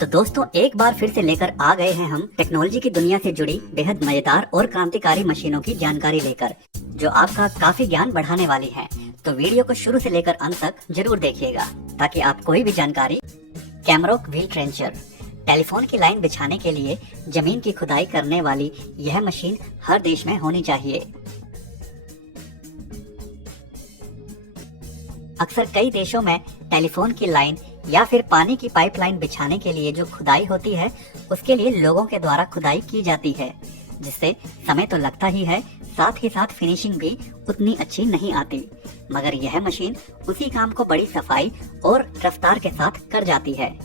तो दोस्तों एक बार फिर से लेकर आ गए हैं हम टेक्नोलॉजी की दुनिया से जुड़ी बेहद मजेदार और क्रांतिकारी मशीनों की जानकारी लेकर, जो आपका काफी ज्ञान बढ़ाने वाली हैं। तो वीडियो को शुरू से लेकर अंत तक जरूर देखिएगा ताकि आप कोई भी जानकारी। कैमरोक व्हील ट्रेंचर, टेलीफोन की लाइन बिछाने के लिए जमीन की खुदाई करने वाली यह मशीन हर देश में होनी चाहिए। अक्सर कई देशों में टेलीफोन की लाइन या फिर पानी की पाइपलाइन बिछाने के लिए जो खुदाई होती है उसके लिए लोगों के द्वारा खुदाई की जाती है, जिससे समय तो लगता ही है, साथ ही साथ फिनिशिंग भी उतनी अच्छी नहीं आती। मगर यह मशीन उसी काम को बड़ी सफाई और रफ्तार के साथ कर जाती है।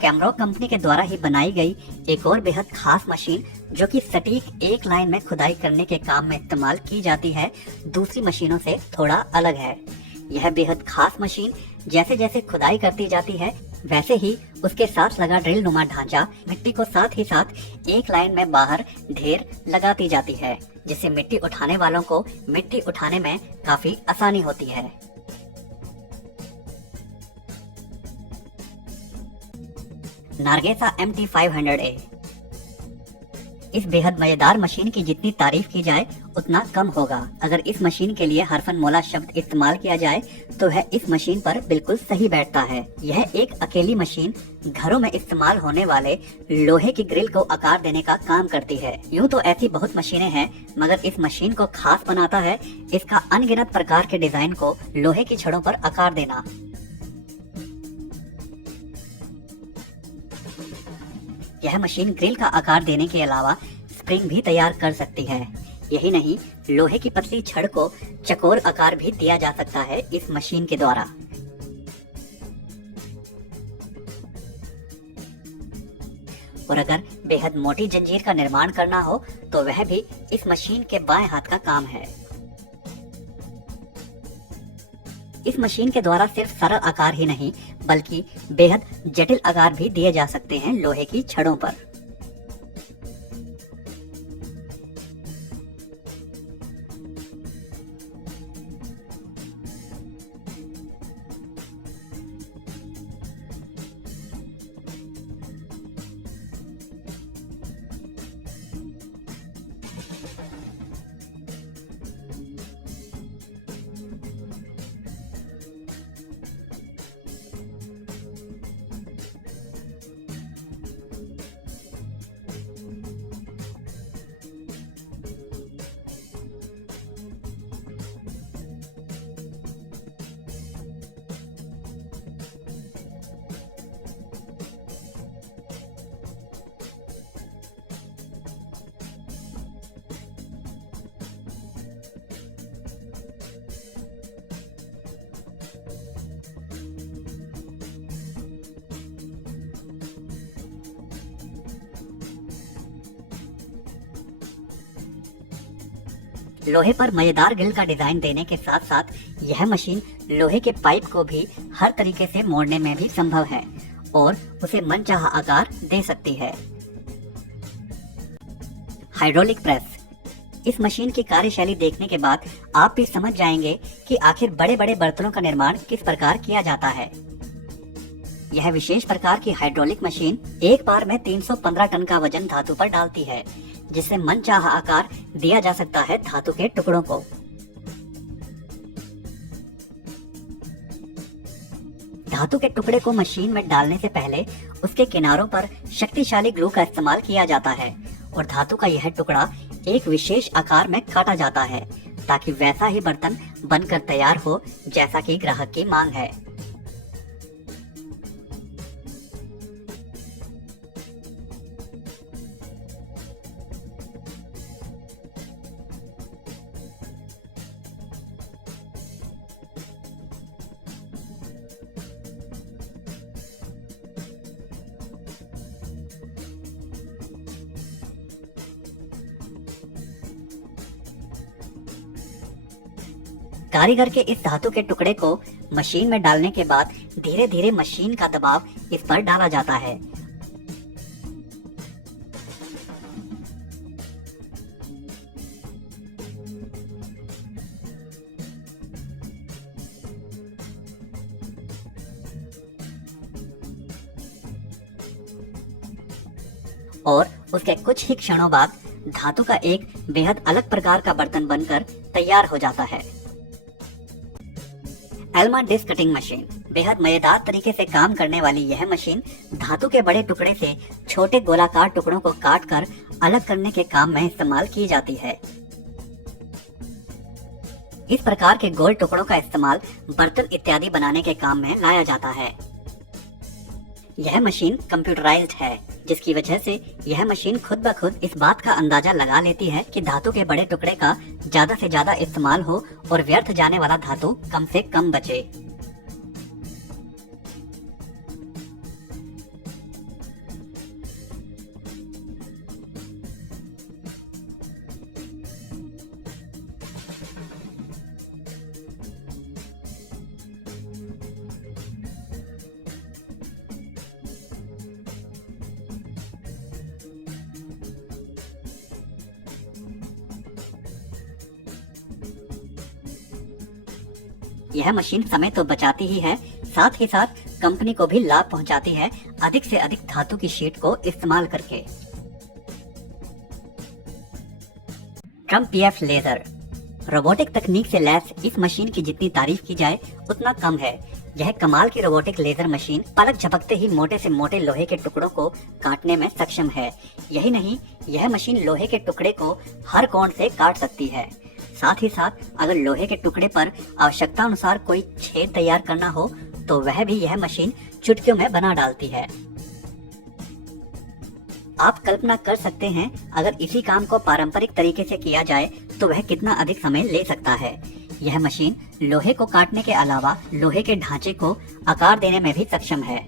कैमरोक कंपनी के द्वारा ही बनाई गई एक और बेहद खास मशीन जो कि सटीक एक लाइन में खुदाई करने के काम में इस्तेमाल की जाती है, दूसरी मशीनों से थोड़ा अलग है। यह बेहद खास मशीन जैसे जैसे खुदाई करती जाती है वैसे ही उसके साथ लगा ड्रिल नुमा ढांचा मिट्टी को साथ ही साथ एक लाइन में बाहर ढेर लगाती जाती है, जिससे मिट्टी उठाने वालों को मिट्टी उठाने में काफी आसानी होती है। नार्गेसा MT500A, इस बेहद मजेदार मशीन की जितनी तारीफ की जाए उतना कम होगा। अगर इस मशीन के लिए हरफनमौला शब्द इस्तेमाल किया जाए तो वह इस मशीन पर बिल्कुल सही बैठता है। यह एक अकेली मशीन घरों में इस्तेमाल होने वाले लोहे की ग्रिल को आकार देने का काम करती है। यूँ तो ऐसी बहुत मशीनें हैं, मगर इस मशीन को खास बनाता है इसका अनगिनत प्रकार के डिजाइन को लोहे की छड़ों पर आकार देना। यह मशीन ग्रिल का आकार देने के अलावा स्प्रिंग भी तैयार कर सकती है। यही नहीं, लोहे की पतली छड़ को चकोर आकार भी दिया जा सकता है इस मशीन के द्वारा। और अगर बेहद मोटी जंजीर का निर्माण करना हो तो वह भी इस मशीन के बाएं हाथ का काम है। इस मशीन के द्वारा सिर्फ सरल आकार ही नहीं बल्कि बेहद जटिल आकार भी दिए जा सकते हैं लोहे की छड़ों पर। लोहे पर मजेदार ग्रिल का डिजाइन देने के साथ साथ यह मशीन लोहे के पाइप को भी हर तरीके से मोड़ने में भी संभव है और उसे मनचाहा आकार दे सकती है। हाइड्रोलिक प्रेस, इस मशीन की कार्यशैली देखने के बाद आप भी समझ जाएंगे कि आखिर बड़े बड़े बर्तनों का निर्माण किस प्रकार किया जाता है। यह विशेष प्रकार की हाइड्रोलिक मशीन एक बार में 315 टन का वजन धातु पर डालती है, जिससे मनचाहा आकार दिया जा सकता है धातु के टुकड़ों को। धातु के टुकड़े को मशीन में डालने से पहले उसके किनारों पर शक्तिशाली ग्लू का इस्तेमाल किया जाता है और धातु का यह टुकड़ा एक विशेष आकार में काटा जाता है ताकि वैसा ही बर्तन बनकर तैयार हो जैसा कि ग्राहक की मांग है। कारीगर के इस धातु के टुकड़े को मशीन में डालने के बाद धीरे धीरे मशीन का दबाव इस पर डाला जाता है। और उसके कुछ ही क्षणों बाद धातु का एक बेहद अलग प्रकार का बर्तन बनकर तैयार हो जाता है। एल्मा डिस्क कटिंग मशीन बेहद मजेदार तरीके से काम करने वाली यह मशीन धातु के बड़े टुकड़े से छोटे गोलाकार टुकड़ों को काट कर अलग करने के काम में इस्तेमाल की जाती है। इस प्रकार के गोल टुकड़ों का इस्तेमाल बर्तन इत्यादि बनाने के काम में लाया जाता है। यह मशीन कंप्यूटराइज्ड है, जिसकी वजह से यह मशीन खुद ब खुद इस बात का अंदाजा लगा लेती है कि धातु के बड़े टुकड़े का ज्यादा से ज्यादा इस्तेमाल हो और व्यर्थ जाने वाला धातु कम से कम बचे। यह मशीन समय तो बचाती ही है, साथ ही साथ कंपनी को भी लाभ पहुंचाती है अधिक से अधिक धातु की शीट को इस्तेमाल करके। ट्रम्प पीएफ लेजर रोबोटिक तकनीक से लैस इस मशीन की जितनी तारीफ की जाए उतना कम है। यह कमाल की रोबोटिक लेजर मशीन पलक झपकते ही मोटे से मोटे लोहे के टुकड़ों को काटने में सक्षम है। यही नहीं, यह मशीन लोहे के टुकड़े को हर कोण से काट सकती है। साथ ही साथ अगर लोहे के टुकड़े पर आवश्यकता अनुसार कोई छेद तैयार करना हो तो वह भी यह मशीन चुटकियों में बना डालती है। आप कल्पना कर सकते हैं अगर इसी काम को पारंपरिक तरीके से किया जाए तो वह कितना अधिक समय ले सकता है। यह मशीन लोहे को काटने के अलावा लोहे के ढांचे को आकार देने में भी सक्षम है।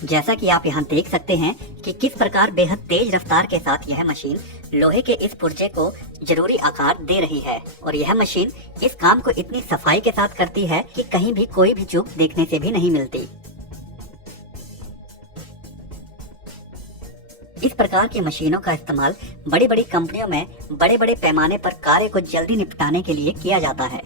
जैसा कि आप यहाँ देख सकते हैं कि किस प्रकार बेहद तेज रफ्तार के साथ यह मशीन लोहे के इस पुर्जे को जरूरी आकार दे रही है और यह मशीन इस काम को इतनी सफाई के साथ करती है कि कहीं भी कोई भी चूक देखने से भी नहीं मिलती। इस प्रकार की मशीनों का इस्तेमाल बड़ी बड़ी कंपनियों में बड़े बड़े पैमाने पर कार्य को जल्दी निपटाने के लिए किया जाता है।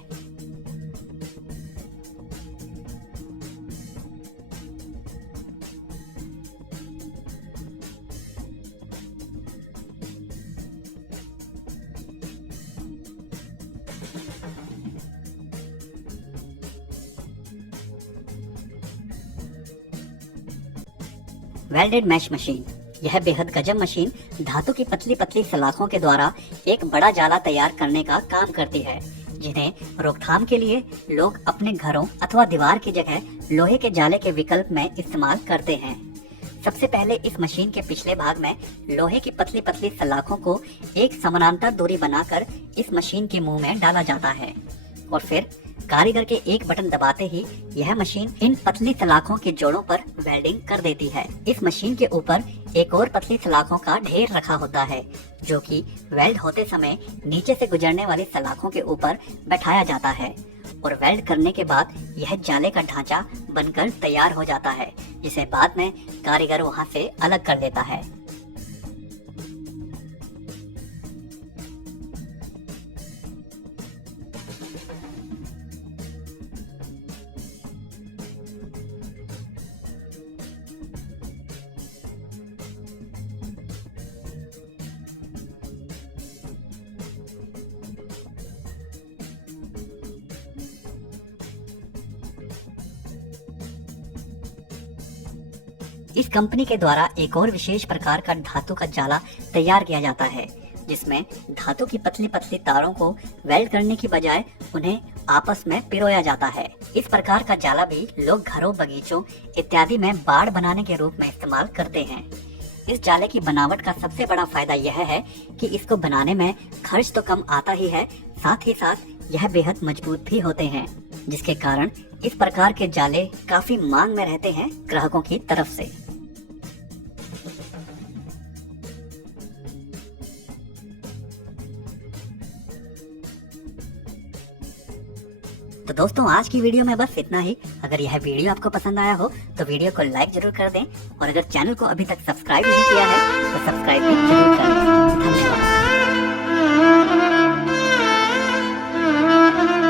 वेल्डेड मैश मशीन यह बेहद गजब मशीन धातु की पतली पतली सलाखों के द्वारा एक बड़ा जाला तैयार करने का काम करती है, जिन्हें रोकथाम के लिए लोग अपने घरों अथवा दीवार की जगह लोहे के जाले के विकल्प में इस्तेमाल करते हैं। सबसे पहले इस मशीन के पिछले भाग में लोहे की पतली पतली सलाखों को एक समानांतर दूरी बनाकर इस मशीन के मुंह में डाला जाता है और फिर कारीगर के एक बटन दबाते ही यह मशीन इन पतली सलाखों के जोड़ों पर वेल्डिंग कर देती है। इस मशीन के ऊपर एक और पतली सलाखों का ढेर रखा होता है, जो कि वेल्ड होते समय नीचे से गुजरने वाली सलाखों के ऊपर बैठाया जाता है और वेल्ड करने के बाद यह जाले का ढांचा बनकर तैयार हो जाता है, जिसे बाद में कारीगर वहां से अलग कर देता है। इस कंपनी के द्वारा एक और विशेष प्रकार का धातु का जाला तैयार किया जाता है, जिसमें धातु की पतली पतली तारों को वेल्ड करने की बजाय उन्हें आपस में पिरोया जाता है। इस प्रकार का जाला भी लोग घरों, बगीचों इत्यादि में बाड़ बनाने के रूप में इस्तेमाल करते हैं। इस जाले की बनावट का सबसे बड़ा फायदा यह है कि इसको बनाने में खर्च तो कम आता ही है, साथ ही साथ यह बेहद मजबूत भी होते हैं, जिसके कारण इस प्रकार के जाले काफी मांग में रहते हैं ग्राहकों की तरफ से। तो दोस्तों, आज की वीडियो में बस इतना ही। अगर यह वीडियो आपको पसंद आया हो तो वीडियो को लाइक जरूर कर दें और अगर चैनल को अभी तक सब्सक्राइब नहीं किया है तो सब्सक्राइब भी जरूर